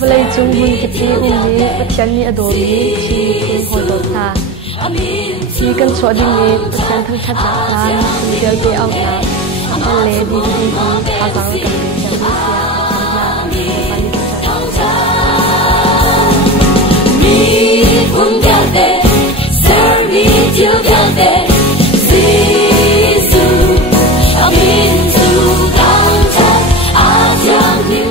Valai chung hun kiti umi patyan ni adomi chi thum hoi do tha. Chi kan chwa ding ni patyan thang chat na khan del te out na. Le di di ha jang kan bin chang sia na mi kun ga de serve me till ga de Giêsu amin su gang cha a jang nim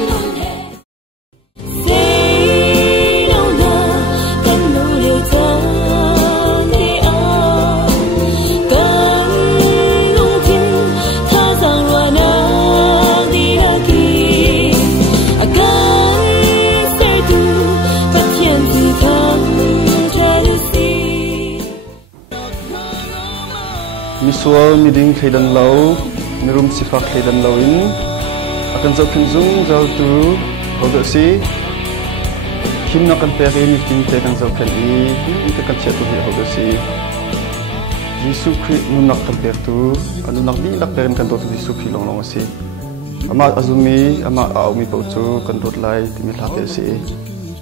Misual miding khaidan lau mirum sifak khaidan lauin akan zau khinzung zau tu hodo si kim na kan peri meeting te kan zau khan I te kan chat tu hi hodo si Yesu Christ nu nak kan per tu anu nak di lak peren kan do tu Yesu Christ long long si ama azumi ama aumi po chu kan dot lai ti mi thate si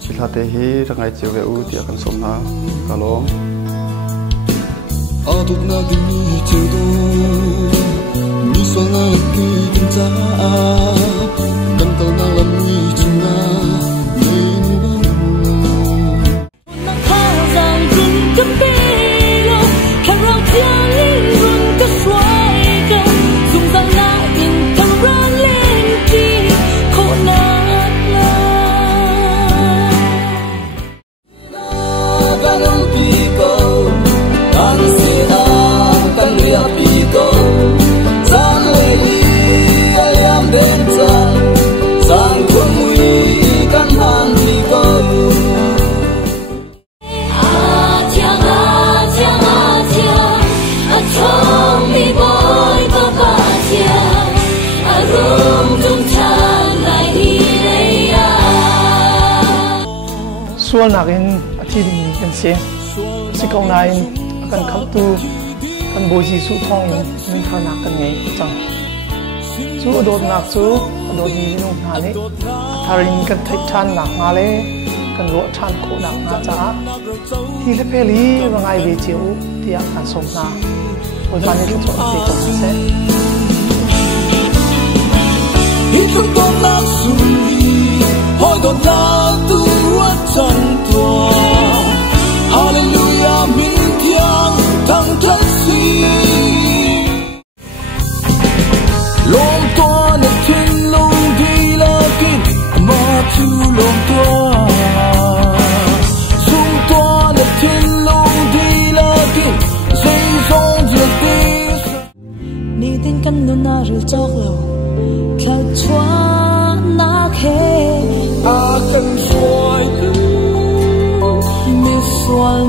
ti thate hi rangai chewe u ti akan somna kalong Aduk na gini cedo, misal na lagi kinca, kental na lami cina, minum. Nak hazang jin kembelo, kerang tiang rung kesuaikan, zungzang na in kerang lengki, kau nak lah. Ganang piko, Piko, San Lady, I am Benta, San Kumui, Kan Han Piko. A chong mi boy papa tia, a room tung chan lai hi lei ya. Sual nakin ati ding kan se, si kau nain akan kau tu. Kan boi Giêsu thong min thar nak kan ngai chang chu adot nak chu adot ni nu na le tharin kan thai than nak nga le kan ro than kho nak nga cha thi le peli rangai ve chiu tia kan som na oi ban ni chu te ko se Hi chung ton nak sui hoi don ta tu wa chan tua Hallelujah min tiang thang thang si Long toa na thiên long đi la kinh mà chu long toa Sung toa na thiên long đi la kinh dây dòng diệt đi Ni tin kan nu na ru chok lo, khát chua na khe, a kan suai mi sual